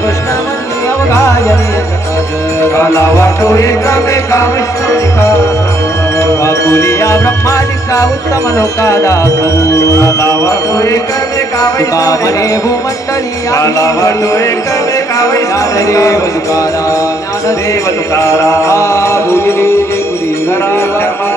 कृष्णमणी अवघायने काला वाटो एकमेका विष्णुनिका काकुलिया ब्रह्मादिका उत्तम लोकादास काला वाटो एकमेका विष्णुनिका भूमंडली काला वाटो एकमेका विष्णुनिका ज्ञानदेव तुकाराम भुजली गुरी धर्मा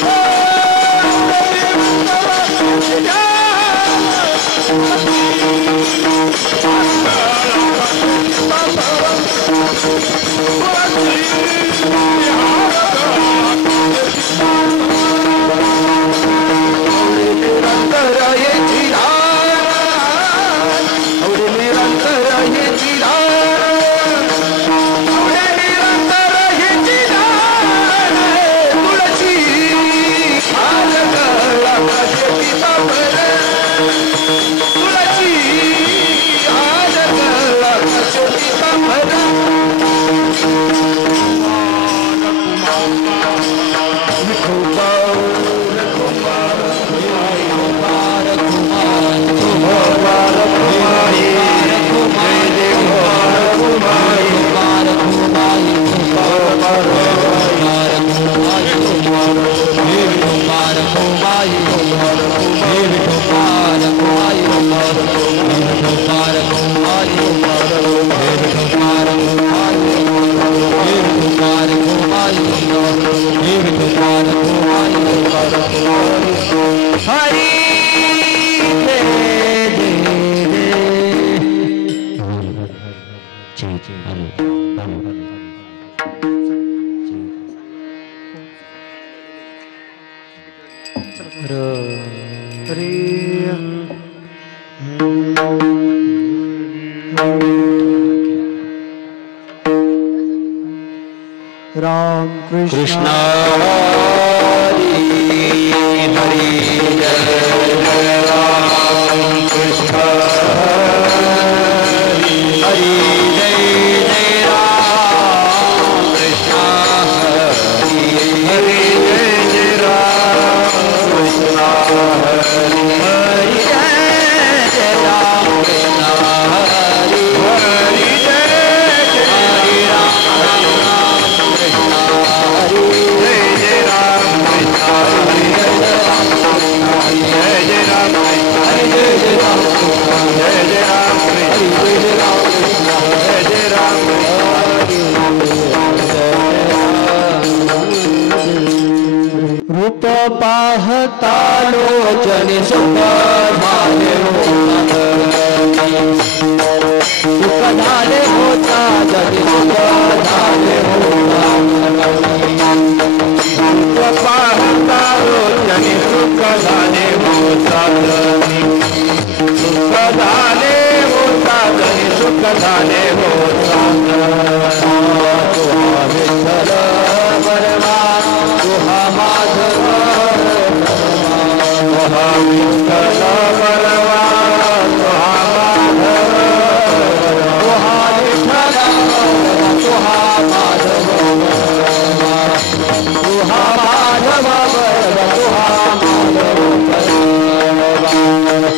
Oh! राम कृष्ण हरि हरि जय राम कृष्ण हरि जय जय राम कृष्ण हरि जय जय राम कृष्ण हरि जय जय राम कृष्ण हरि हरि जय जय राम रूप पाहता लोचन सुख झाले सुख झाले होता जनी सुख झाले होता रूप पाहता लोचन सुख झाले होता सुख झाले होता जनी सुख झाले होता विठ्ठल परमा तुहा माधव तुहा विठ्ठल परमा तुहा माधव तुहा विठ्ठल तुहा माधव तुहा माधव तुहा माधव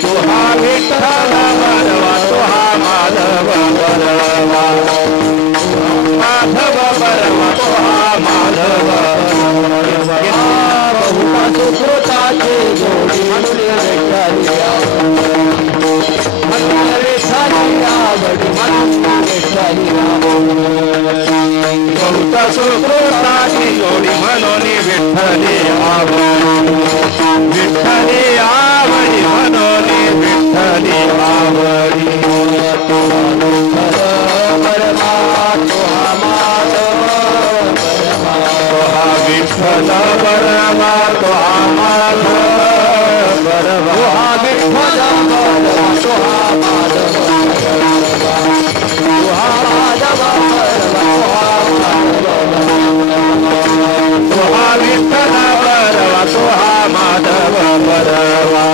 तुहा विठ्ठल परमा तुहा माधव परमा माधव परम तुहा माधव बहुता सुकृताचे जोडी म्हणून विठ्ठलिया म्हणून विठ्ठलिया जोडी म्हणून विठ्ठलिया बहुता सुकृताची जोडी म्हणून विठ्ठली आवडी विठ्ठली आवडी म्हणून विठ्ठली आवडी परमा तुहा माधव तुहा विठ्ठल परमा तुहा माधव तुहा विठ्ठल परमा तुहा माधव तुहा माधव तुहा विठ्ठल परमा तुहा माधव परवा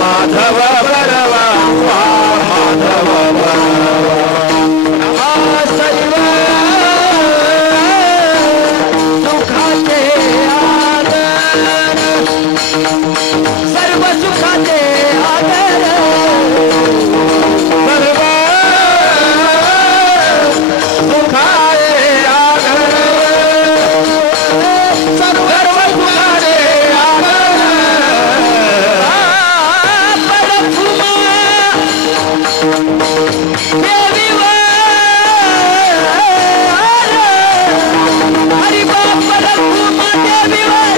माधव परवा तुहा माधव परवा सर्व सुखाचे आदर सर्व सुखाचे आदर सर्व सुखाचे आदर परफुमा देवी हरि बाप परफुमा देवी राम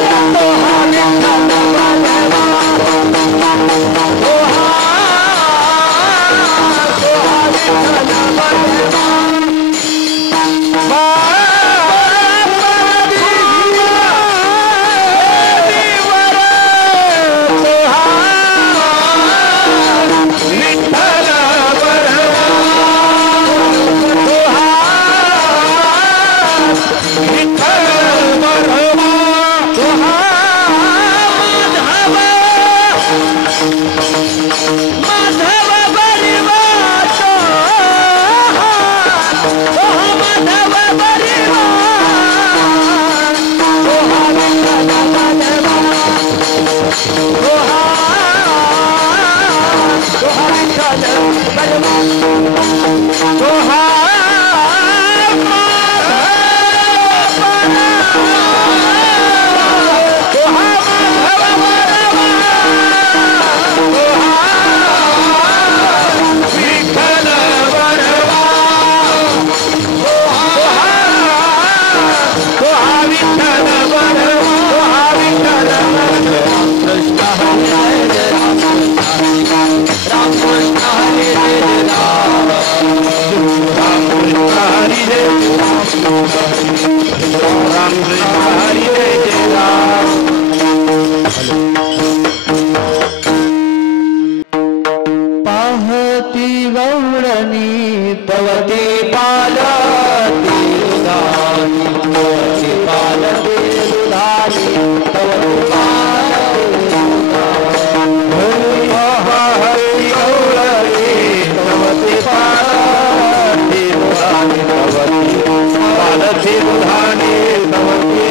राणी सवती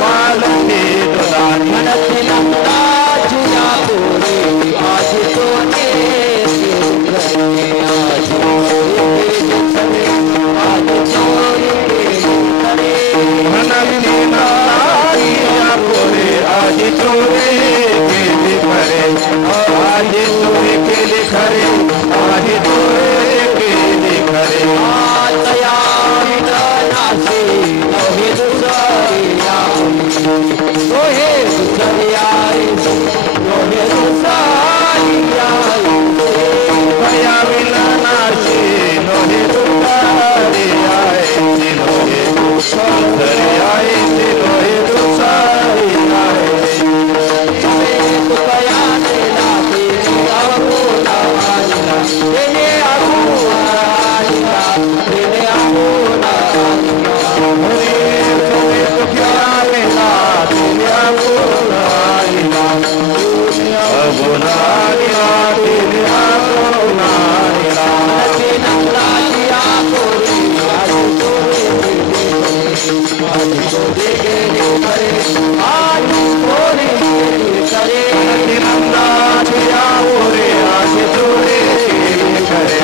पालकी दुलारी मनती नंदाची या पोरी आज सोने आज चोरी मनती नारी या पोरी आज चोरी केली खरे आज चोरी केली खरे आज चोरी केली खरे आतया नाशी नोहे दुसरिया नोहे दुसरिया नोहे दुसरिया भया विलानाशी नोहे दुसारी आए नोहे दुसारी आए नोहे दुसारी आए तुकया नेला तेरे आपुना आईला तेरे आपुना आईला तेरे आपुना हरे तुम्हें तो क्या मिला तेरे आपुना आईला आपुना आईला तेरे आपुना आईला मनती नंदाची या पोरी आज चोरी गेली करे आज चोरी गेली करे नंदाची या पोरी आज चोरी केली खरे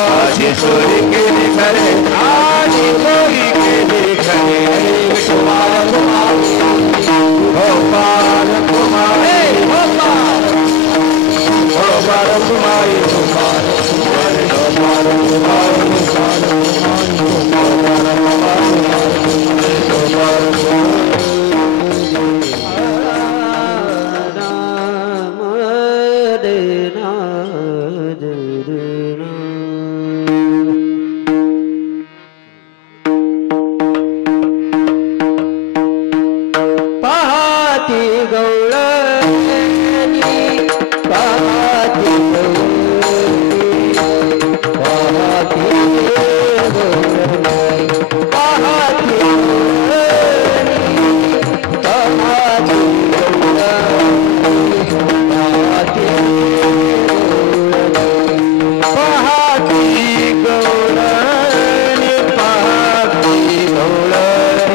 आज चोरी केली खरे आज चोरी केली खरे विठुमार कुमारी गोपाल कुमारी गोपाल गोपाल कुमारी गोपाल कुमारी गोपाल कुमारी पाहती गौळणी पाहती गौळणी पाहती गौळणी पाहती गौळणी पाहती गौळणी पाहती गौळणी पाहती गौळणी पाहती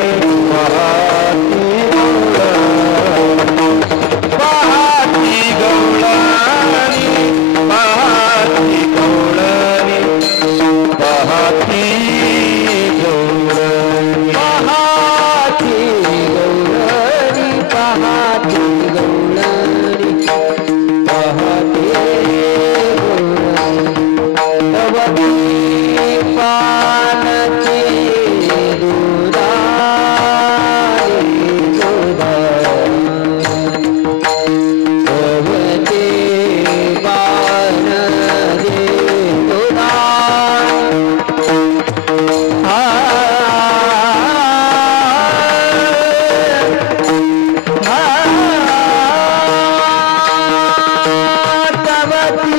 गौळणी पाहती गौळणी पाहती गौळणी पाहती गौळणी पाहती गौळणी पाहती गौळणी पानती दुधारी दुधारी पानती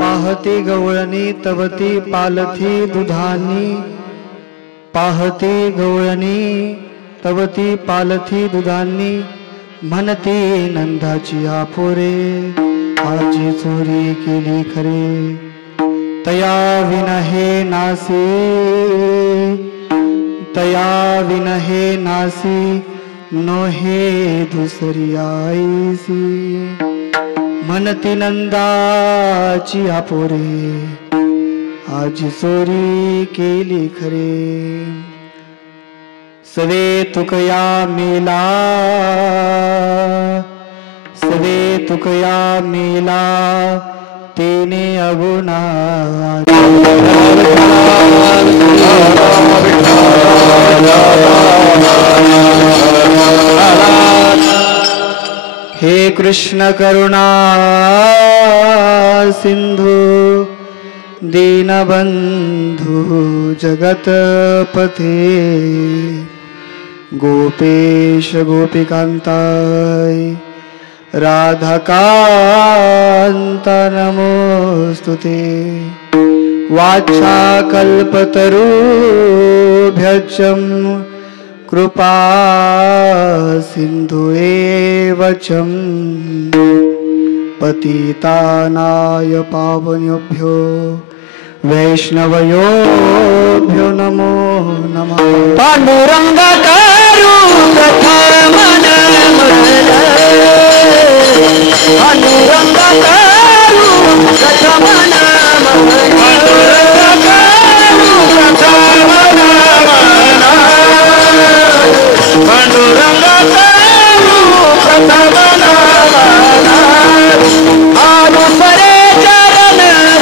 पाहती गवळणी तवती पालथी दुधानी, पाहती गवळणी तवती पालथी दुधानी, म्हणती नंदाची आपोरे आजी चोरी केली खरे, तया विन हे नासी, तया विन हे नासी, नो हे दुसरी आईसी, म्हणती नंदाची आपोरे आजी चोरी केली खरे, सवे तुकया मेला, सवे तुकया मेला, तेने अगुणा हे कृष्ण करुणा सिंधु दीनबंधु जगतपते, गोपेश गोपिकांताय राधाकांत नमोस्तुते, वाचाकल्पतरुभ्यश्च कृपा सिंधु एव च, पतितानाय पावनेभ्यो वैष्णवयोभ्यो नमो नमः। पांडुरंग करू प्रथम नमन, पांडुरंग करू प्रथम नमन, पांडुरंग करू प्रथम नमन, पांडुरंग करू प्रथम नमन, आदुसरे चरण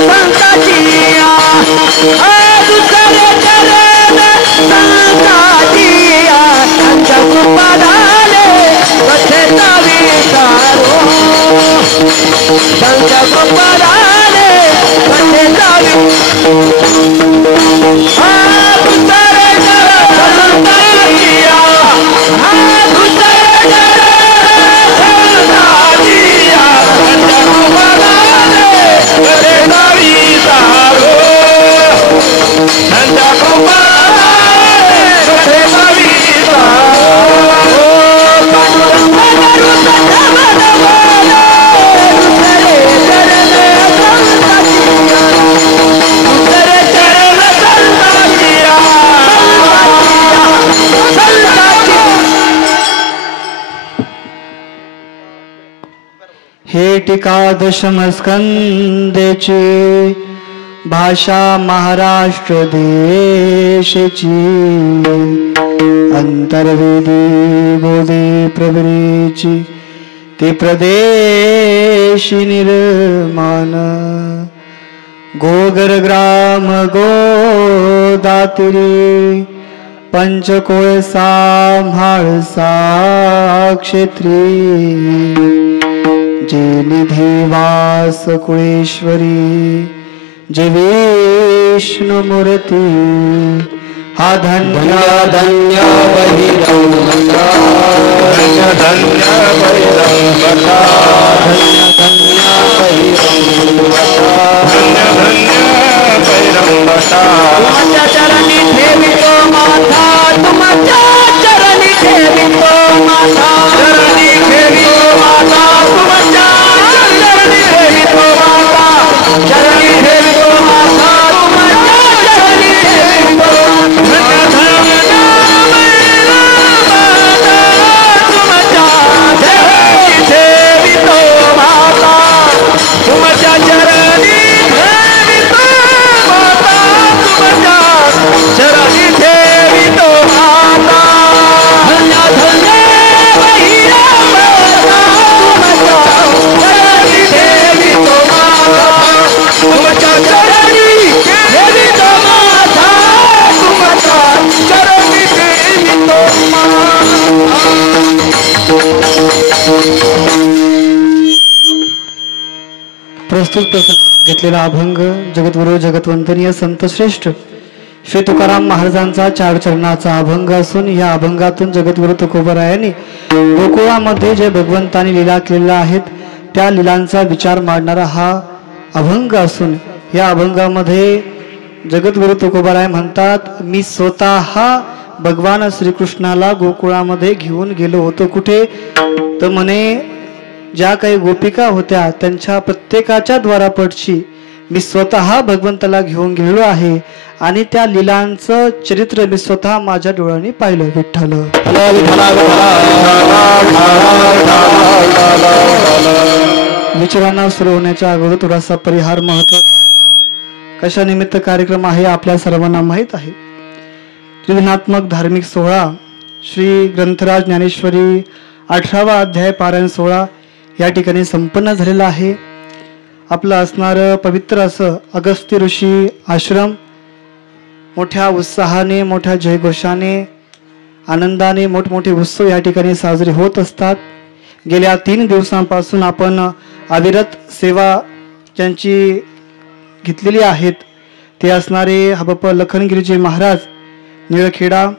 संताजिया, आदुसरे चरण संताजिया, पंचकुपादाने कथेचा विचारो, पंचकुपादाने कथेचा विचारो, आदुसरे चरण संताजिया, आदुसरे हे टीकादशम स्कंदेची भाषा महाराष्ट्र देशची, अंतर्वेदी गोदे प्रवरेची ते प्रदेशी निर्माण, गोगर ग्राम गोदातिरी पंचकोळसा म्हाळसा क्षेत्री, जे निधिवास कुळेश्वरी जे विष्णुमूर्ती, हा धन्य धन्य बहिरंगता, धन्य धन्य बहिरंगता, धन्य धन्य बहिरंगता, धन्य धन्य बहिरंगता, तुमच्या चरणी ठेवितो माथा, तुमच्या चरणी ठेवितो माथा, चरणी ठेवितो माथा, तुमच्या चरणी ठेवितो माथा, चरणी ठेवितो माथा, प्रस्तुत घेतलेला अभंग जगद्गुरु जगतवंदनीय संत श्रेष्ठ श्री तुकाराम महाराजांचा 4 चरणाचा अभंग असून या अभंगातून जगद्गुरु तुकोबरायांनी गोकुळामध्ये जे भगवंतांनी लीला केलेल्या आहेत त्या लीलांचा विचार मांडणारा हा अभंग असून या अभंगामध्ये जगद्गुरु तुकोबराय म्हणतात, मी स्वतः भगवान श्रीकृष्णाला गोकुळामध्ये घेऊन गेलो होतो. कुठे तर म्हणे ज्या काही गोपिका होत्या त्यांच्या प्रत्येकाच्या द्वारापटशी मी स्वतः भगवंताला घेऊन गेलेलो आहे आणि त्या लीलांचं चरित्र मी स्वतः माझ्या डोळ्यांनी पाहिलं. विठ्ठल विचारांना सुरू होण्याच्या अगोदर थोडासा परिहार महत्वाचा आहे. कशा निमित्त कार्यक्रम आहे आपल्या सर्वांना माहीत आहे. त्रिदिनात्मक धार्मिक सोहळा श्री ग्रंथराज ज्ञानेश्वरी 18वा अध्याय पारायण सोहळा या ठिकाणी संपन्न झालेला आहे. आपलं असणारं पवित्र असं अगस्त्य ऋषी आश्रम मोठ्या उत्साहाने मोठ्या जयघोषाने आनंदाने मोठमोठे उत्सव या ठिकाणी साजरे होत असतात. गेल्या 3 दिवसांपासून आपण अविरत सेवा ज्यांची घेतलेली आहेत ते असणारे हबप लखनगिरीजी महाराज निळखेडा,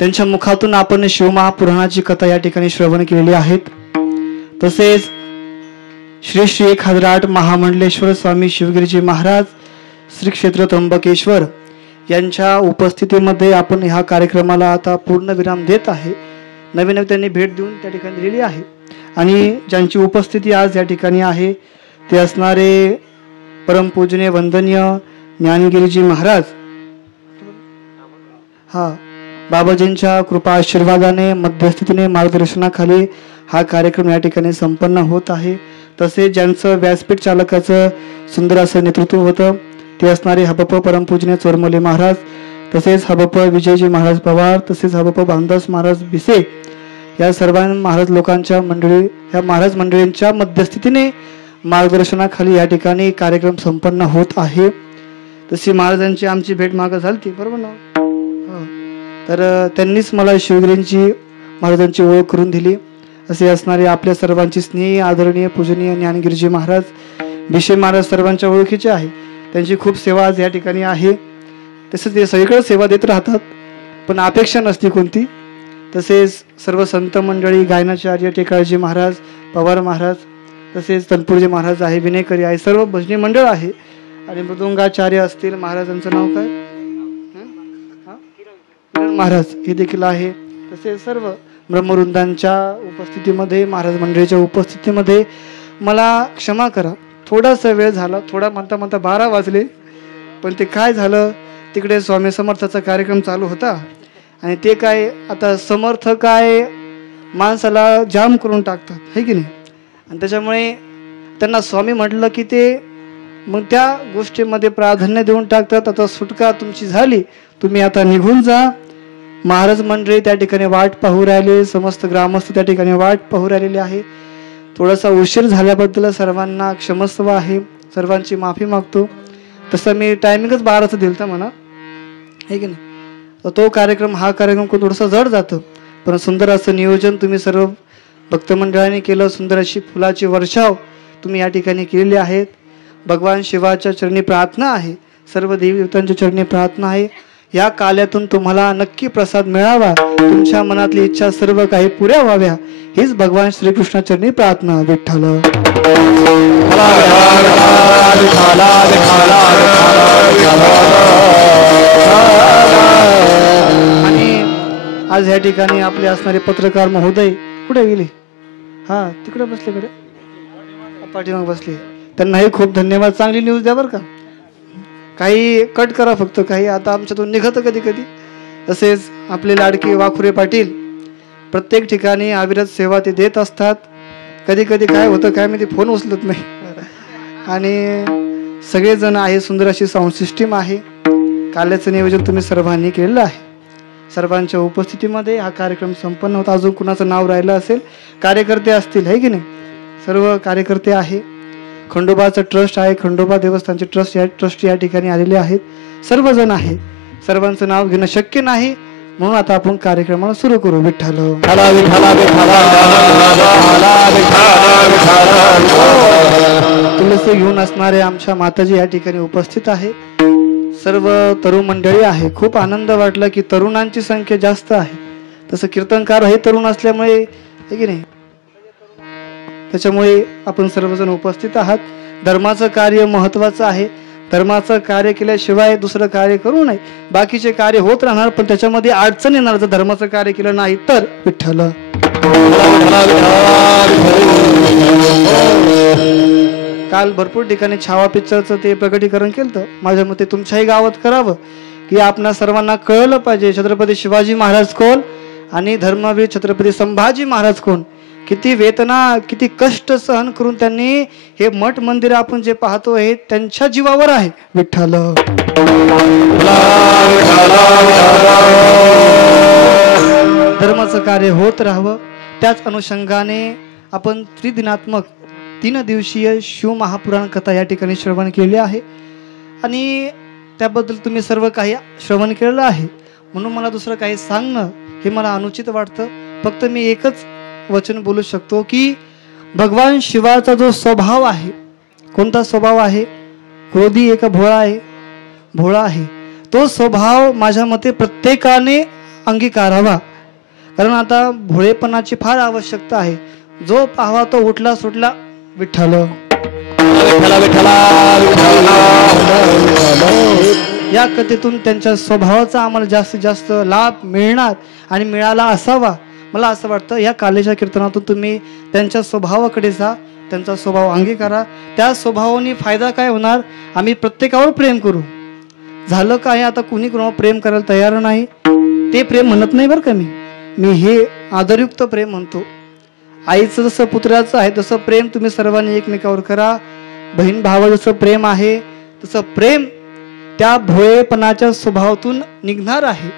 त्यांच्या मुखातून आपण शिवमहापुराणाची कथा या ठिकाणी श्रवण केलेली आहेत. तसेच श्री श्री 1008 महामंडलेश्वर स्वामी शिवगिरीजी महाराज श्री क्षेत्र त्र्यंबकेश्वर यांच्या उपस्थितीमध्ये आपण ह्या कार्यक्रमाला आता पूर्ण विराम देत आहे. नवीन त्यांनी भेट देऊन त्या ठिकाणी दिलेली आहे आणि ज्यांची उपस्थिती आज या ठिकाणी आहे ते असणारे परमपूजनीय वंदनीय ज्ञानगिरीजी महाराज बाबाजींच्या कृपा आशीर्वादाने मध्यस्थितीने मार्गदर्शनाखाली हा कार्यक्रम या ठिकाणी संपन्न होत आहे. तसेच ज्यांचं व्यासपीठ चालकाचं सुंदर असं नेतृत्व होतं ते असणारे हबप परमपूजनीय चोरमले महाराज, तसेच हबप विजयजी महाराज पवार, तसेच हबप भामदास महाराज बिसे या सर्व महाराज लोकांच्या मंडळी या महाराज मंडळींच्या मध्यस्थितीने मार्गदर्शनाखाली या ठिकाणी कार्यक्रम संपन्न होत आहे. तशी महाराजांची आमची भेट मागं झाली बरोबर ना, तर त्यांनीच मला शिवगिरींची महाराजांची ओळख करून दिली. असे असणारे आपल्या सर्वांची स्नेही आदरणीय पूजनीय ज्ञानगिरीजी महाराज बिशे महाराज सर्वांच्या ओळखीचे आहे. त्यांची खूप सेवा आज या ठिकाणी आहे. तसेच ते सगळीकडे सेवा देत राहतात पण अपेक्षा नसते कोणती. तसेच सर्व संत मंडळी गायनाचार्य टेकाळजी महाराज पवार महाराज तसेच तनपूरजी महाराज आहे, विनेकरी आहे, सर्व भजनी मंडळ आहे आणि मृदुंगाचार्य असतील महाराजांचं नाव काय महाराज हे देखील आहे. तसेच सर्व ब्रह्मवृंदांच्या उपस्थितीमध्ये महाराज मंडळीच्या उपस्थितीमध्ये मला क्षमा करा थोडासा वेळ झाला, थोडा म्हणता म्हणता 12 वाजले. पण ते काय झालं तिकडे स्वामी समर्थाचा कार्यक्रम चालू होता आणि ते काय आता समर्थ काय माणसाला जाम करून टाकतात है की नाही. आणि त्याच्यामुळे त्यांना स्वामी म्हटलं की ते मग त्या गोष्टीमध्ये प्राधान्य देऊन टाकतात. आता सुटका तुमची झाली, तुम्ही आता निघून जा. महाराज मंडळी त्या ठिकाणी वाट पाहू राहिले, समस्त ग्रामस्थ त्या ठिकाणी वाट पाहू राहिलेले आहे. थोडासा उशीर झाल्याबद्दल सर्वांना क्षमस्व आहे, सर्वांची माफी मागतो. तसं मी टायमिंगच 12चं दिलं तर म्हणा आहे की नाही. तो कार्यक्रम हा कार्यक्रम थोडासा जड जातं पण सुंदर असं नियोजन तुम्ही सर्व भक्त मंडळाने केलं. सुंदर अशी फुलाची वर्षाव तुम्ही या ठिकाणी केलेली आहेत. भगवान शिवाच्या चरणी प्रार्थना आहे, सर्व देवी देवतांच्या चरणी प्रार्थना आहे या काल्यातून तुम्हाला नक्की प्रसाद मिळावा, तुमच्या मनातली इच्छा सर्व काही पुऱ्या व्हाव्या हीच भगवान श्रीकृष्णा चरणी प्रार्थना. विठ्ठल. आणि आज या ठिकाणी आपले असणारे पत्रकार महोदय कुठे गेले, तिकडे बसले, कडे पाठीमाग बसले, त्यांनाही खूप धन्यवाद. चांगली न्यूज द्या बरं का, काही कट करा फक्त, काही आता आमच्यातून निघतं कधी कधी. तसेच आपले लाडके वाखुरे पाटील प्रत्येक ठिकाणी अविरत सेवा ते देत असतात. कधी कधी काय होतं काय मी ते फोन उचलत नाही आणि सगळेजण आहे. सुंदर अशी साऊंड सिस्टीम आहे. काल्याचं नियोजन तुम्ही सर्वांनी केलेलं आहे. सर्वांच्या उपस्थितीमध्ये हा कार्यक्रम संपन्न होता. अजून कुणाचं नाव राहिलं असेल, कार्यकर्ते असतील है की नाही, सर्व कार्यकर्ते आहे. खंडोबाचं ट्रस्ट आहे, खंडोबा देवस्थानचे ट्रस्ट या ठिकाणी आलेले आहेत. सर्वजण आहे, सर्वांचं नाव घेणं शक्य नाही म्हणून आता आपण कार्यक्रमाला सुरू करू. विठ्ठल तुलसी घेऊन असणारे आमच्या माताजी या ठिकाणी उपस्थित आहे. सर्व तरुण मंडळी आहे. खूप आनंद वाटला की तरुणांची संख्या जास्त आहे. तसं कीर्तनकार हे तरुण असल्यामुळे आहे की नाही, त्याच्यामुळे आपण सर्वजण उपस्थित आहात. धर्माचं कार्य महत्वाचं आहे. धर्माचं कार्य केल्याशिवाय दुसरं कार्य करू नये. बाकीचे कार्य होत राहणार पण त्याच्यामध्ये अडचण येणार जर धर्माचं कार्य केलं नाही तर. विठ्ठल काल भरपूर ठिकाणी छावा पिक्चरचं ते प्रकटीकरण केलं. माझ्या मते तुमच्याही गावात करावं की आपणा सर्वांना कळलं पाहिजे छत्रपती शिवाजी महाराज कोण आणि धर्मवीर छत्रपती संभाजी महाराज कोण. किती वेदना किती कष्ट सहन करून त्यांनी हे मठ मंदिर आपण जे पाहतो हे त्यांच्या जीवावर आहे. विठ्ठल धर्माचं कार्य होत राहावं. त्याच अनुषंगाने आपण त्रिदिनात्मक 3 दिवसीय शिव महापुराण कथा या ठिकाणी श्रवण केली आहे आणि त्याबद्दल तुम्ही सर्व काही श्रवण केलेलं आहे. म्हणून मला दुसरं काही सांगणं हे मला अनुचित वाटतं. फक्त मी एकच वचन बोलू शकतो की भगवान शिवाचा जो स्वभाव आहे, कोणता स्वभाव आहे, क्रोधी आहे का भोळा आहे, भोळा आहे. तो स्वभाव माझ्या मते प्रत्येकाने अंगीकारावा. कारण आता भोळेपणाची फार आवश्यकता आहे. जो पाहावा तो उठला सुटला विठ्ठल. या कथेतून त्यांच्या स्वभावाचा आम्हाला जास्तीत जास्त लाभ मिळणार आणि मिळाला असावा. मला असं वाटतं या कालेच्या कीर्तनातून तुम्ही त्यांच्या स्वभावाकडे जा, त्यांचा स्वभाव अंगीकारा. त्या स्वभावाने फायदा काय होणार, आम्ही प्रत्येकावर प्रेम करू. झालं काय आता कुणी कोणावर प्रेम करायला तयार नाही. ते प्रेम म्हणत नाही बरं का मी हे आदरयुक्त प्रेम म्हणतो. आईचं जसं पुत्राचं आहे तसं प्रेम तुम्ही सर्वांनी एकमेकावर करा. बहीण भावा जसं प्रेम आहे तसं प्रेम त्या भोळेपणाच्या स्वभावातून निघणार आहे.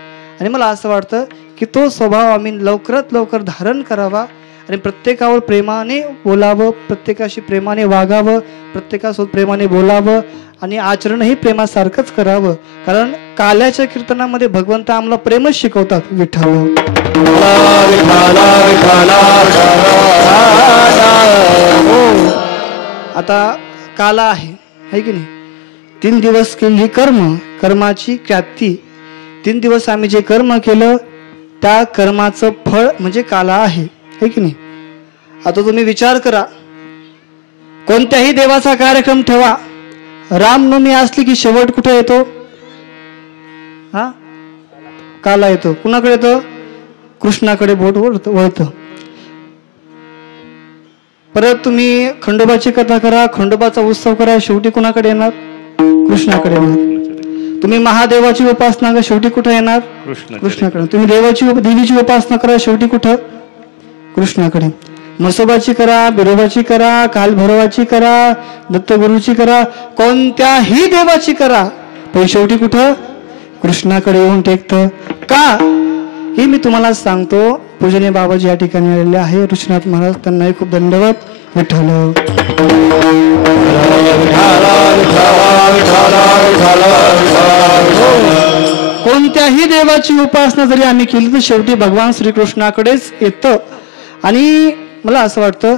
आणि मला असं वाटतं की तो स्वभाव आम्ही लवकरात लवकर धारण करावा आणि प्रत्येकावर प्रेमाने बोलावं, प्रत्येकाशी प्रेमाने वागावं, प्रत्येकासोबत प्रेमाने बोलावं आणि आचरणही प्रेमासारखंच करावं. कारण काल्याच्या कीर्तनामध्ये भगवंत आम्हाला प्रेमच शिकवतात. विठ्ठल आता काला आहे की नाही. 3 दिवस केली कर्माची ख्याती. 3 दिवस आम्ही जे कर्म केलं त्या कर्माचं फळ म्हणजे काला आहे की नाही. आता तुम्ही विचार करा, कोणत्याही देवाचा कार्यक्रम ठेवा, रामनवमी असली की शेवट कुठे येतो, हा काला येतो. कुणाकडे येतो, कृष्णाकडे बोट वळतं. परत तुम्ही खंडोबाची कथा करा, खंडोबाचा उत्सव करा, शेवटी कुणाकडे येणार, कृष्णाकडे येणार. तुम्ही महादेवाची उपासना करा, शेवटी कुठे येणार, कृष्णाकडे. तुम्ही देवीची उपासना करा, शेवटी कुठं, कृष्णाकडे. म्हसोबाची करा, बिरोबाची करा, कालभैरवाची करा, दत्तगुरूची करा, कोणत्याही देवाची करा, पण शेवटी कुठं, कृष्णाकडे येऊन टेकतं. का हे मी तुम्हाला सांगतो. पूजनीय बाबाजी या ठिकाणी आलेले आहे, ऋषीनाथ महाराज, त्यांनाही खूप धन्यवाद. विठ्ठल कोणत्याही देवाची उपासना जरी आम्ही केली तर शेवटी भगवान श्रीकृष्णाकडेच येतं. आणि मला असं वाटतं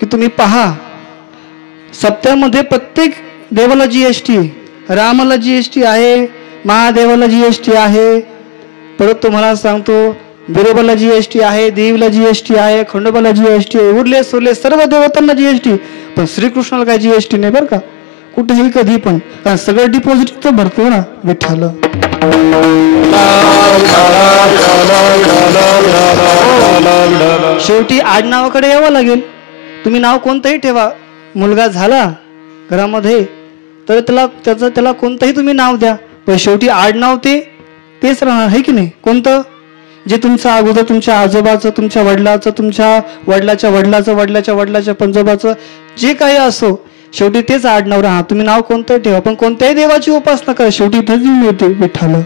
की तुम्ही पहा, सप्त्यामध्ये प्रत्येक देवाला GST, रामाला GST आहे, महादेवाला GST आहे. परत तुम्हाला सांगतो बिरोबाला GST आहे, देवीला GST आहे, खंडोबाला GST आहे, उरले सुरले सर्व देवतांना GST. पण श्रीकृष्णाला काय GST नाही बरं का, कुठेही कधी पण. कारण सगळं डिपॉझिट तर भरतो ना. विठ्ठल शेवटी आडनावाकडे यावं लागेल. तुम्ही नाव कोणतंही ठेवा, मुलगा झाला घरामध्ये तर त्याला कोणतंही तुम्ही नाव द्या, पण शेवटी आडनाव तेच राहणार आहे की नाही. कोणतं, जे तुमचं अगोदर तुमच्या आजोबाचं, तुमच्या वडिलाचं, तुमच्या वडिलाच्या वडिलाचं, वडिलाच्या वडिलाच्या पंजोबाचं जे काही असो, शेवटी तेच आडनाव राहा. तुम्ही नाव कोणतं ठेवा, पण कोणत्याही देवाची उपासना करा, शेवटी इथंच मिळते. विठ्ठल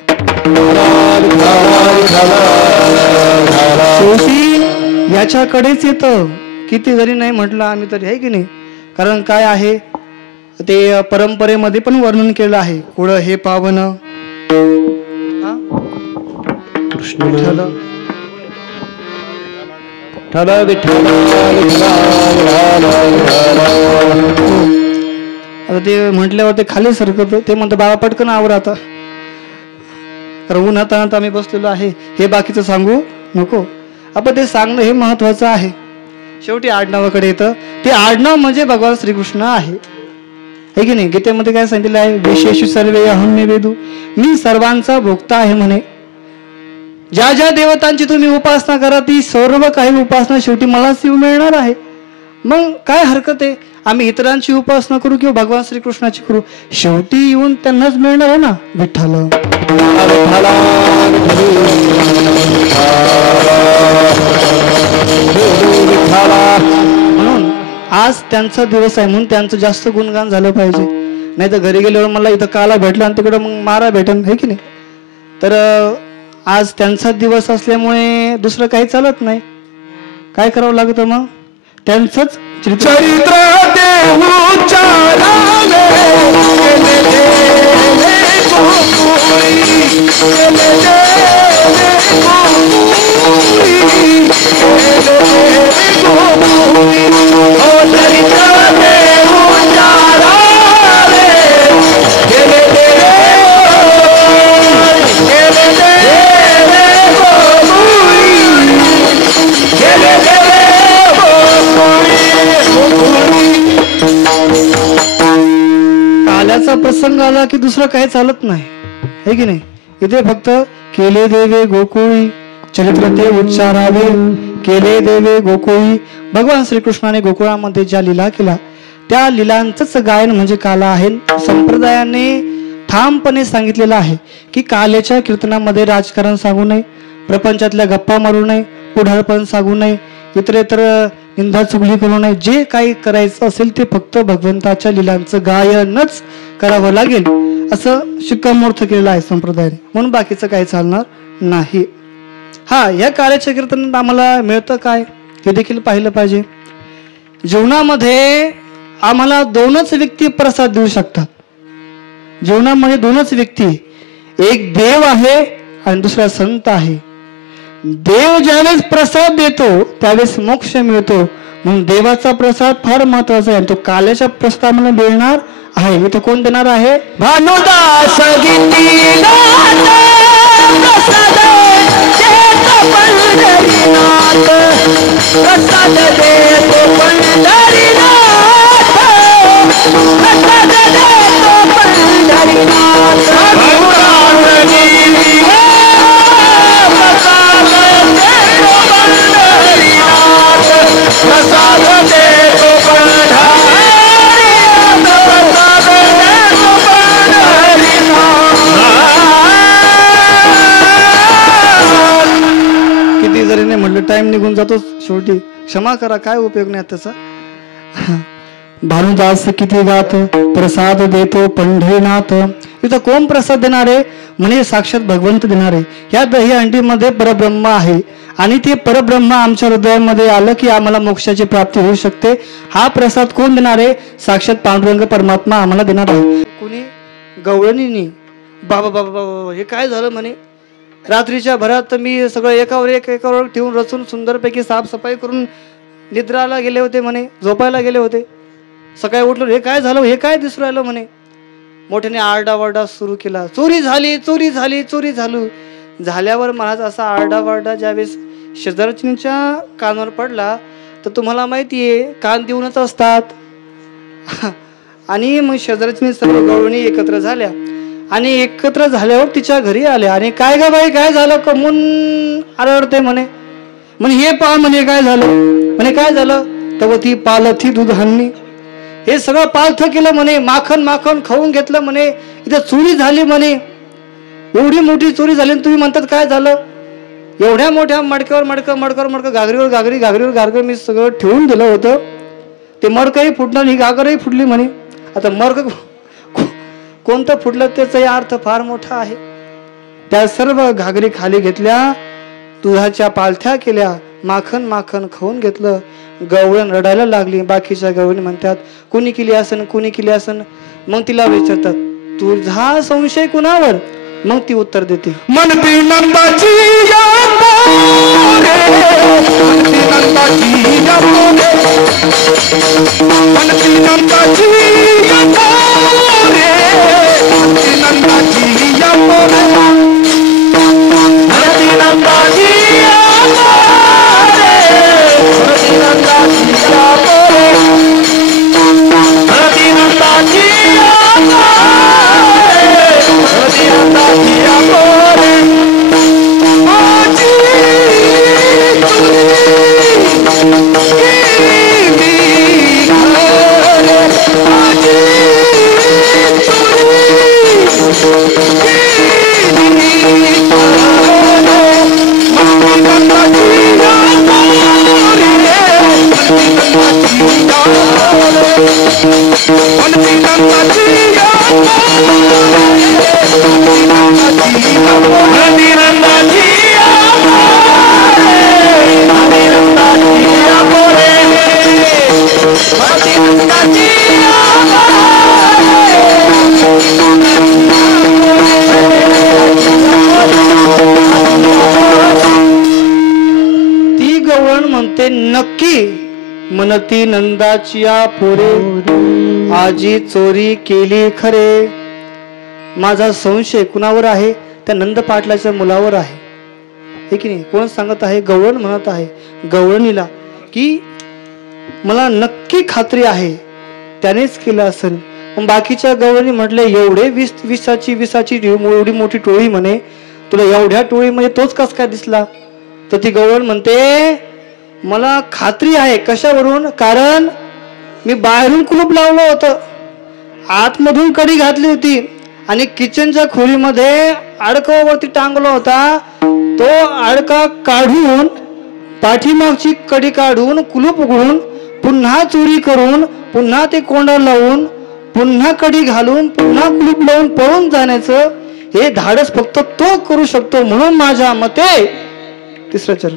शेवटी याच्याकडेच येतं. किती जरी नाही म्हटलं आम्ही तरी, आहे की नाही. कारण काय आहे ते परंपरेमध्ये पण वर्णन केलं आहे. कुळ हे पावन, कृष्ण विठ्ठल विठ्ठल विठ्ठल आता ते म्हटल्यावर ते खाली सरकत ते म्हणतं बाबा पटकन आवर आता, कारण उन्हात आम्ही बसलेलो आहे, हे बाकीचं सांगू नको, आपण ते सांगणं हे महत्वाचं आहे. शेवटी आडनावाकडे येतं, ते आडनाव म्हणजे भगवान श्रीकृष्ण आहे, हे की नाही. गीतेमध्ये काय सांगितलं आहे, विशेष सर्वे अहम्य वेदू, मी सर्वांचा भोक्ता आहे म्हणे. ज्या ज्या देवतांची तुम्ही उपासना करा ती सर्व काही उपासना शेवटी मलाच येऊ मिळणार आहे. मग काय हरकत आहे, आम्ही इतरांची उपासना करू किंवा भगवान श्रीकृष्णाची करू, शेवटी येऊन त्यांनाच मिळणार आहे ना. विठ्ठल म्हणून आज त्यांचा दिवस आहे, म्हणून त्यांचं जास्त गुणगान झालं पाहिजे. नाही तर घरी गेल्यावर मला इथं काला भेटला आणि तिकडं मग मारा भेटन, हे की नाही. तर आज त्यांचा दिवस असल्यामुळे दुसरं काही चालत नाही. काय करावं लागतं मग, त्यांचंच चरित्र देऊ चालावे, काल्याचा प्रसंग आला की दुसरं काही चालत नाही, हे की नाही. इथे फक्त केले देवे गोकुळी चरित्र ते उच्चारावे, केले देवे गोकुळी. भगवान श्रीकृष्णाने गोकुळामध्ये ज्या लीला केल्या त्या लीलांचंच गायन म्हणजे काला आहे. संप्रदायाने ठामपणे सांगितलेलं आहे की काल्याच्या कीर्तनामध्ये राजकारण सांगू नये, प्रपंचातल्या गप्पा मारू नये, पुढारपण सांगू नये, इतरेतर निंदा चुगली करू नये. जे काही करायचं असेल ते फक्त भगवंताच्या लीलांचं गायनच करावं लागेल असं शिक्कामोर्तब केलेलं आहे संप्रदायाने, म्हणून बाकीचं काही चालणार नाही. हा, या काल्याच्या कीर्तनात आम्हाला मिळतं काय हे देखील पाहिलं पाहिजे. जीवनामध्ये आम्हाला दोनच व्यक्ती प्रसाद देऊ शकतात. जीवनामध्ये दोनच व्यक्ती, एक देव आहे आणि दुसरा संत आहे. देव ज्यावेळेस प्रसाद देतो त्यावेळेस मोक्ष मिळतो, म्हणून देवाचा प्रसाद फार महत्वाचा आहे. तो काल्याच्या प्रसाद आम्हाला मिळणार आहे. इथं कोण देणार आहे, भानुदास प्रसाद देतो पंढरीनाथ, प्रसाद देतो पंढरीनाथ, प्रसाद देतो किती जरी नाही म्हटलं टाइम निघून जातो शेवटी, क्षमा करा, काय उपयोग नाही त्याचा. भानुदास किती गात प्रसाद देतो पंढरीनाथ. इथं कोण प्रसाद देणार आहे, म्हणजे साक्षात भगवंत देणार आहे. या दही अंडीमध्ये परब्रह्म आहे आणि ते परब्रह्म आमच्या हृदयामध्ये आलं की आम्हाला मोक्षाची प्राप्ती होऊ शकते. हा प्रसाद कोण देणार आहे, साक्षात पांडुरंग परमात्मा आम्हाला देणार आहे. कोणी गवळणीनी बाबा बाबा बाबा हे काय झालं म्हणे, रात्रीच्या भरात मी सगळं एकावर एक ठेवून रचून सुंदरपैकी साफसफाई करून निद्राला गेले होते म्हणे, झोपायला गेले होते. सकाळी उठलो, हे काय झालं, हे काय दिसू राहिलं म्हणे. मोठ्याने आरडाओरडा सुरू केला, चोरी झाली चोरी झाली चोरी झाल्यावर महाराज असा आरडाओरडा ज्यावेळेस शेजारच्या कानावर पडला तर तुम्हाला माहितीये कान देऊनच असतात. आणि मग शेजारची सर्व गवळणी एकत्र झाल्या आणि एकत्र झाल्यावर तिच्या घरी आल्या आणि काय ग बाई काय झालं, कमून आरडते म्हणे. म्हणे हे पहा म्हणे काय झालं, म्हणे काय झालं, तर ती पालथी दूध हाणली, हे सगळं पालथ केलं म्हणे, माखन माखन खाऊन घेतलं म्हणे, इथं चोरी झाली म्हणे, एवढी मोठी चोरी झाली. तुम्ही म्हणतात काय झालं, एवढ्या मोठ्या मडक्यावर मडकं घागरीवर घागरी मी सगळं ठेवून दिलं होतं, ते मडकंही फुटलं ही घागरही फुटली म्हणे. आता मडकं कोणतं फुटलं त्याचाही अर्थ फार मोठा आहे. त्या सर्व घागरी खाली घेतल्या, दुधाच्या पालथ्या केल्या, माखन माखन खाऊन घेतलं. गवळण रडायला लागली. बाकीच्या गवळणी म्हणतात कुणी केली असन कुणी केली असन. मग तिला विचारतात तुझा संशय कुणावर, मग ती उत्तर देते. म्हणती नंदाची या मोरे, म्हणती नंदाची या मोरे, म्हणती नंदाची या मोरे, म्हणती नंदाची या मोरे, म्हणती नंदाची या मोरे, म्हणती नंदाची या मोरे, म्हणती नंदाची या मोरे, म्हणती नंदाची या मोरे. ती गवळण म्हणते नक्की म्हणती नंदाची पोरे आजी चोरी केली खरे. माझा संशय कुणावर आहे? त्या नंद पाटलाच्या मुलावर आहे, हे की नाही? कोण सांगत आहे? गवळण म्हणत आहे गवळणीला की मला नक्की खात्री आहे त्यानेच केलं असेल. पण बाकीच्या गवळणी म्हटले एवढे विसाची एवढी मोठी टोळी म्हणे, तुला एवढ्या टोळीमध्ये तोच कस काय दिसला? तर ती गवळण म्हणते मला खात्री आहे. कशावरून? कारण मी बाहेरून कुलूप लावलं होतं, आतमधून कडी घातली होती आणि किचनच्या खोलीमध्ये अडकावरती टांगला होता. तो अडका काढून पाठीमागची कडी काढून कुलूप उघडून पुन्हा चोरी करून पुन्हा ते कोंडा लावून पुन्हा कडी घालून पुन्हा कुलूप लावून पळून जाण्याचं हे धाडस फक्त तो करू शकतो. म्हणून माझ्या मते तिसरं चरण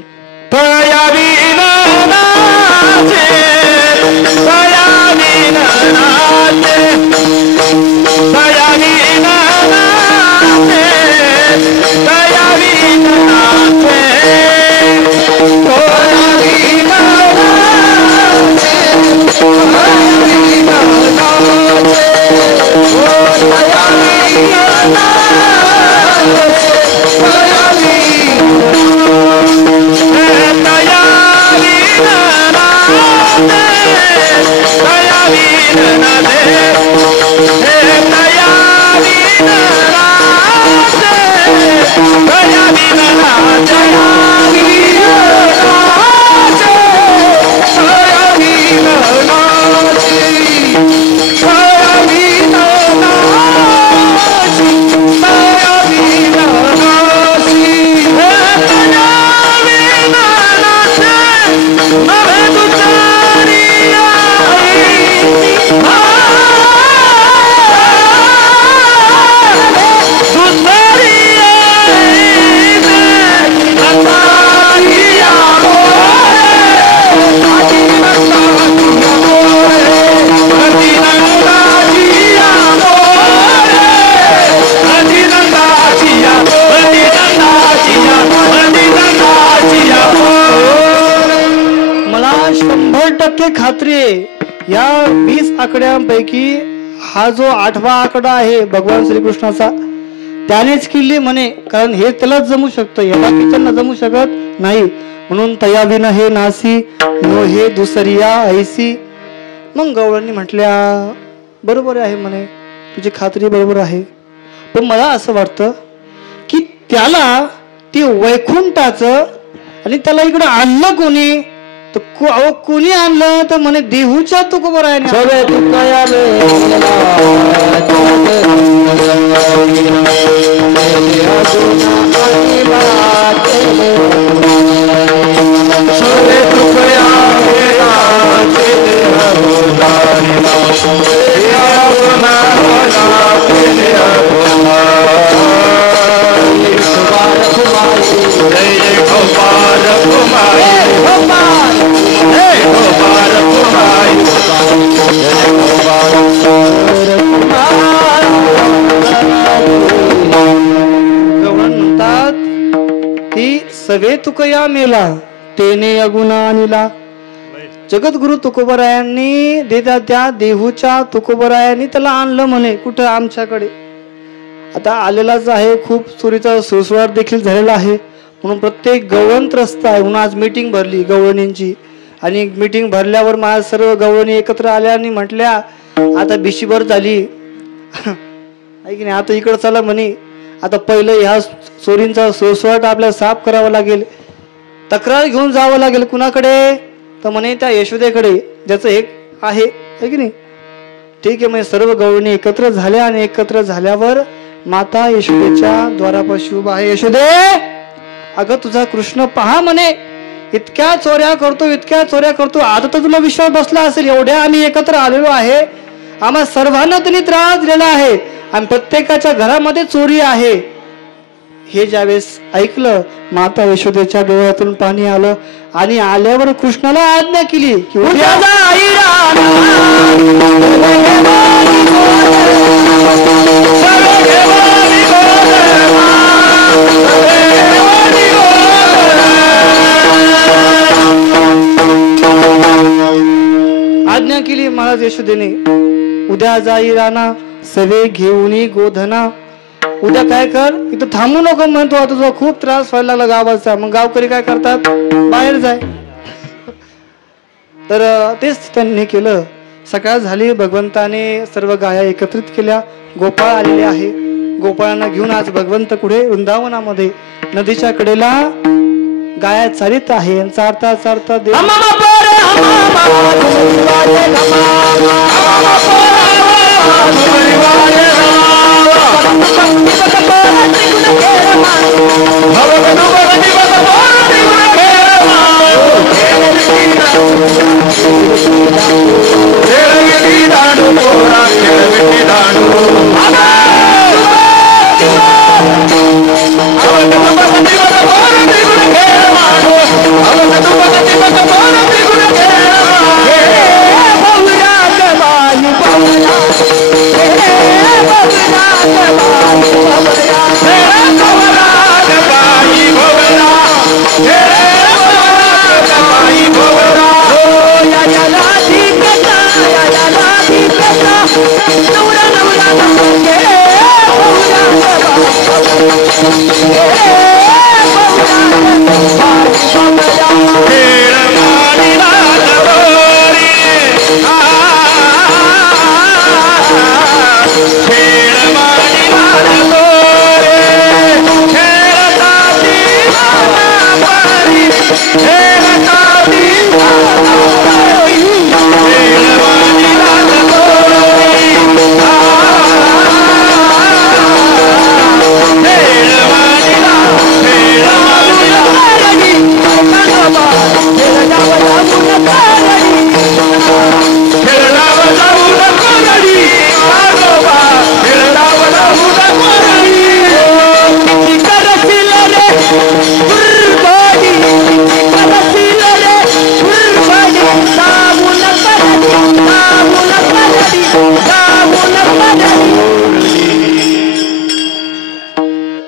खात्री आहे या 20 आकड्यांपैकी हा जो 8वा आकडा आहे भगवान श्रीकृष्णाचा त्यानेच किल्ली म्हणे. कारण हे त्यालाच जमू शकतं, या बाकीच्यांना जमू शकत नाही. म्हणून तयाविन हे नासी नो हे दुसरिया ऐसी. मग गवळणी म्हटल्या बरोबर आहे म्हणे, तुझी खात्री बरोबर आहे. पण मला असं वाटतं की त्याला ते वैकुंठाचं आणि त्याला इकडं आणलं कोणी? तर कोणी आणलं तर म्हणे देहूच्या तुकोबरायाने. तुकया मेला तेने अगुणा आणिला. जगद्गुरु तुकोबरायांनी त्या देहूच्या तुकोबरायांनी त्याला आणलं म्हणे कुठं आमच्याकडे. आता आलेलाच आहे, खूप चोरीचा सुळसुळाट देखील झालेला आहे. म्हणून प्रत्येक गवळण त्रस्त आहे. म्हणून आज मीटिंग भरली गवळणींची आणि मीटिंग भरल्यावर माझ्या सर्व गवळणी एकत्र आल्या आणि म्हटल्या आता बिशीभर झाली आहे की नाही, आता इकडं चला म्हणे. आता पहिलं ह्या चोरींचा सुळसुळाट आपल्याला साफ करावा लागेल, तक्रार घेऊन जावं लागेल. कुणाकडे तर म्हणे त्या यशोदेकडे ज्याचं एक आहे की नाही. ठीक आहे, म्हणजे सर्व गवळणी एकत्र झाल्या आणि एकत्र झाल्यावर माता यशोदेच्या द्वारापाशी उभा आहे. यशोदे अगं तुझा कृष्ण पहा म्हणे, इतक्या चोऱ्या करतो इतक्या चोऱ्या करतो. आता तर तुला विश्वास बसला असेल, एवढ्या आम्ही एकत्र आलेलो आहे, आम्हा सर्वांना त्यांनी त्रास दिलेला आहे आणि प्रत्येकाच्या घरामध्ये चोरी आहे. हे ज्यावेळेस ऐकलं माता यशोदेच्या डोळ्यातून पाणी आलं आणि आल्यावर कृष्णाला आज्ञा केली की उद्या आज्ञा केली महाराज यशोदेने. उद्या जाई राणा सवे घेऊनी गोधना. उद्या काय कर, इथं थांबू नको म्हणतो, आता तुझा खूप त्रास व्हायला लागला गावाचा. मग गावकरी काय करतात, बाहेर जाय. तर तेच त्यांनी केलं. सकाळ झाली, भगवंताने सर्व गाया एकत्रित केल्या. गोपाळ आलेले आहे, गोपाळांना घेऊन आज भगवंत पुढे वृंदावनामध्ये नदीच्या कडेला गाया चालित आहे. चारता चारता देव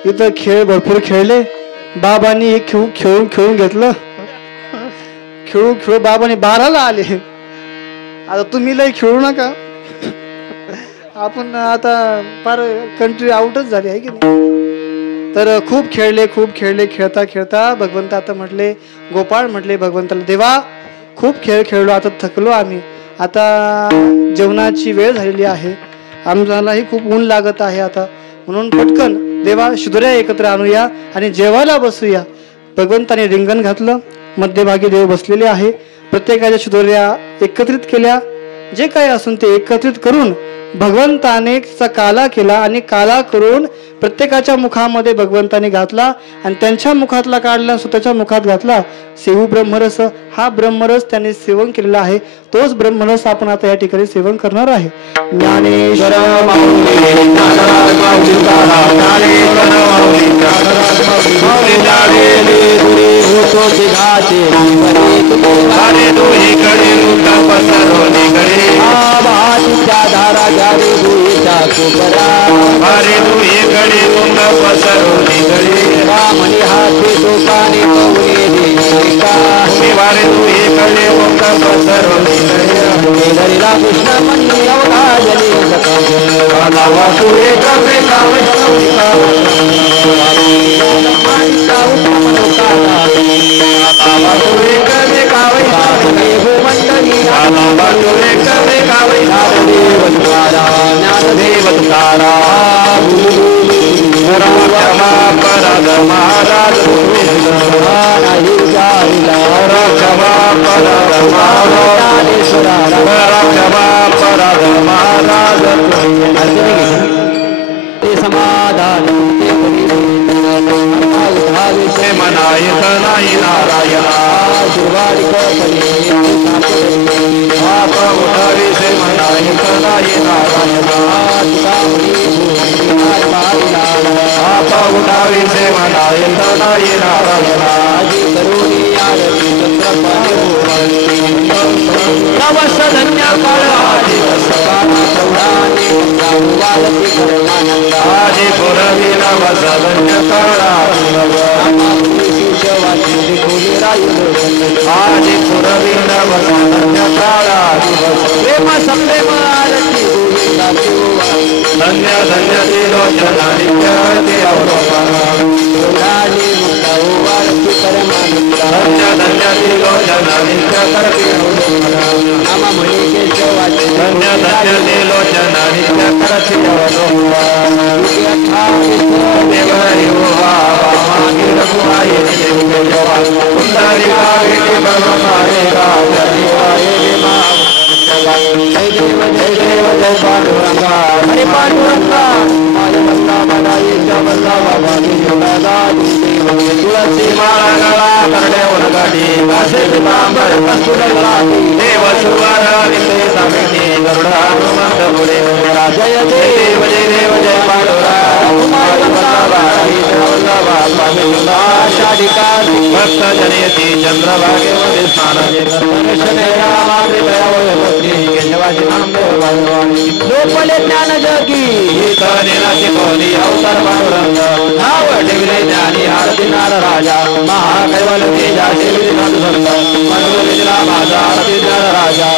इथं खेळ भरपूर खेळले. बाबांनी एक खेळून घेतलं. खेळू बाबांनी 12ला आले. आता तुम्ही लय खेळू नका, आपण आता फार कंट्री आउटच झाली आहे की नाही. तर खूप खेळले. खेळता खेळता भगवंत आता म्हटले, गोपाळ म्हटले भगवंताला, देवा खूप खेळ खेळलो, आता थकलो आम्ही, आता जेवणाची वेळ झालेली आहे, आम्हालाही खूप ऊन लागत आहे आता, म्हणून पटकन देवा शुद्र्या एकत्र आणूया आणि जेवायला बसूया. भगवंताने रिंगण घातलं, मध्यभागी देव बसलेले आहे. प्रत्येकाच्या शुद्र्या एकत्रित केल्या. जे काही असून ते एकत्रित करून भगवंताने काला केला आणि काला करून प्रत्येकाच्या मुखामध्ये भगवंताने घातला आणि त्यांच्या मुखातला काढला, स्वतःच्या मुखात घातला. सेवू ब्रह्मरस, हा ब्रह्मरस त्यांनी सेवन केलेला आहे. तोच ब्रह्मरस आपण आता या ठिकाणी सेवन करणार आहे. ज्ञानेश्वर धारा जारी वारे तू इकडे मुंग पसरवली गळी रामणी हाती दुकाने पवनी देविका मी वारे तू इकडे मुंग पसरवली केदारीला कृष्ण मणी अवघाजली नावा तू एक वेगळा वैष्णविका नावा तू एक वेगळा मंडळी नावा तू एक वेगळा ज्ञानदेव तुकारा ज्ञानदेव तुकारा क्षमा पराध महाराज नाही जाईला क्षमा पराध महाराज क्षमा पराध महाराज ते समाधान ते विषय मनायत नाही नारायणा सुरवाडिक आप विषय मनायत नाही नारायणा आप विषय मनायत नाही नारायणा नवस धन्य आदि पुरवी नवस धन्य काळा आदि पुरवी नवस धन्य काळा प्रेम संप्रेम आरती धन्य धन्य तिलोचन नित्य ते राणी मुक्ता आरती परमानंद धन्य धन्य तिलोचन नित्य करते नाम म्हणे केशवाचे धन्य धन्य तिलोचन नित्य करते देव हरिओ मागे रघुराय देव जवान सुंदरी गावे बलमारे राजनिवाये मा जय देव जय देव जय पांडुरंगा हरे पांडुरंगा माझ्या बल्ला बनाई बल्ला बाबा तुळसी माळा गळा करडे उलगडी कासे पितांबर कस्तुरे लाटी देव सुवर विषय समिती गरुडा हनुमंत पुढे जय देव जय देव जय भक्त जनयती चंद्रभागेमध्ये स्नान लोपले ज्ञान जगी कोणी अवतार पांडुरंग नाव ठेवले ज्ञानी आरती नार राजा महाकैवल तेजा सेवित मनोरंजला माझा आरती नार राजा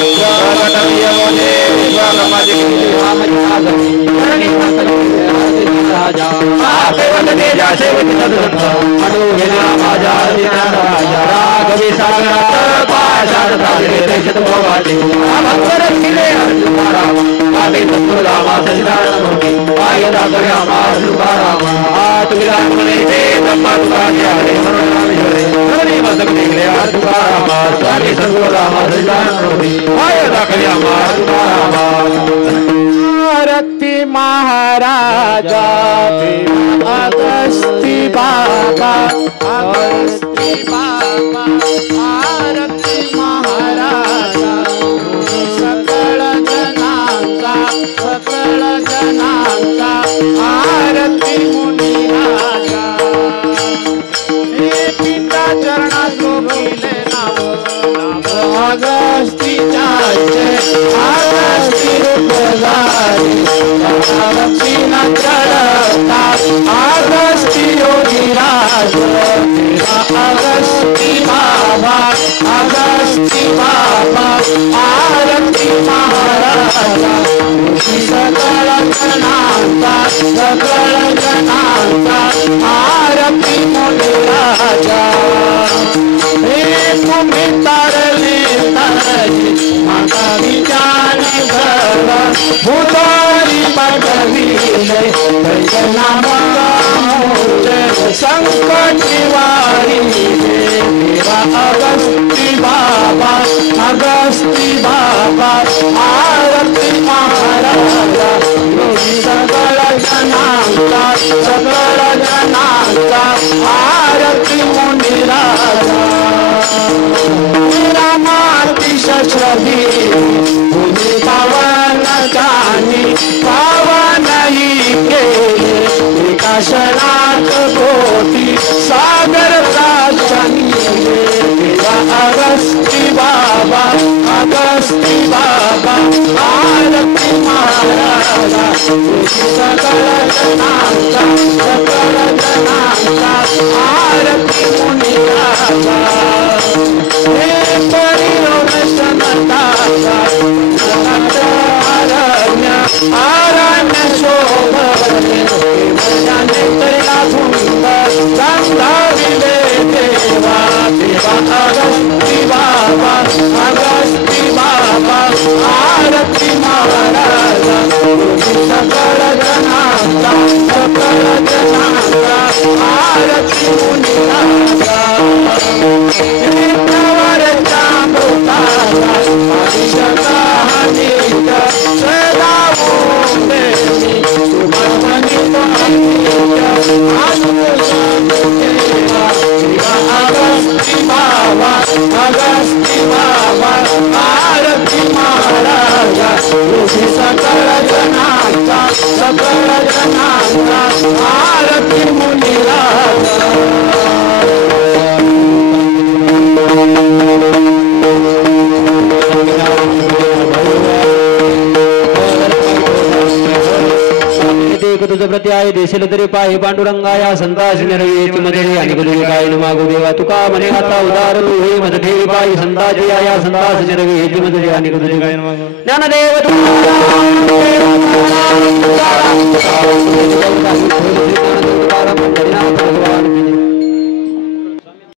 महाकैवल तेजा सेवित मनोरंजला माझा आरती नार राजा राघवी सागरात पाषाण ताजले देशत भवानी भक्तर किले अर्जुनाराम आगे तत्वरामा सजिदान मोठी पाय दाखव्या तुकाराम आत विराट म्हणे ते धम्मा तुकार्या रे मनोराम हरे हरे मदक निघले तुकाराम स्वामी संतोराम सजिदान मोठी पाय दाखव्या तुकाराम आरती महाराजा अगस्ती बाबा अगस्ती बाबा आरती महाराजा सकळ जनांचा आरती मुनी राजा हे पिता चरणा जोगिले नाव अगस्तीच्या अगस्ती रूपधारी दक्षिणा चढता अगस्ती योगी राज अगस्ती बाबा आरती महाराजा सकळ जनांचा आरती मुनी राजा हे तुम्ही तारले माता विचारी घर भूतारी पडविले संकट निवारी देवा अगस्ती बाबा आरती महाराजा योगी सकळ जनांचा आरती मुनी राजा रामाती शश्रभी भूमी पावन जानी पावन ही केले एका क्षणात कोटी सागर प्राशनी देवा अगस्ती बाबा आरती महाराजा सकळ जनांचा आरती मुनिराजा हे परिरक्षणदाता अरण्य अरण्य शोभने भजने तया सुंदर संधाविले देवा देवा अगस्ती बाबा आरती महाराजा सकळ जनांचा आरती मुनिराजा वर चांबुताला अभिषेकानिक सदा ओंदेवी सुभमनी अगस्ती बाबा आरती महाराजा सकळ जनांचा आरती मुनिराजा तुझ प्रत्याय देशील तरी पाय पांडुरंगाया संतास निर्वेची मजरी आणि गुरुजी काय मागो देवा तुका म्हणे आता उदार तू हे मज ठेवी पायी संताची या संतास निर्वेची मजरी आणि गुरुजी काय मागो ज्ञानदेव तुकाराम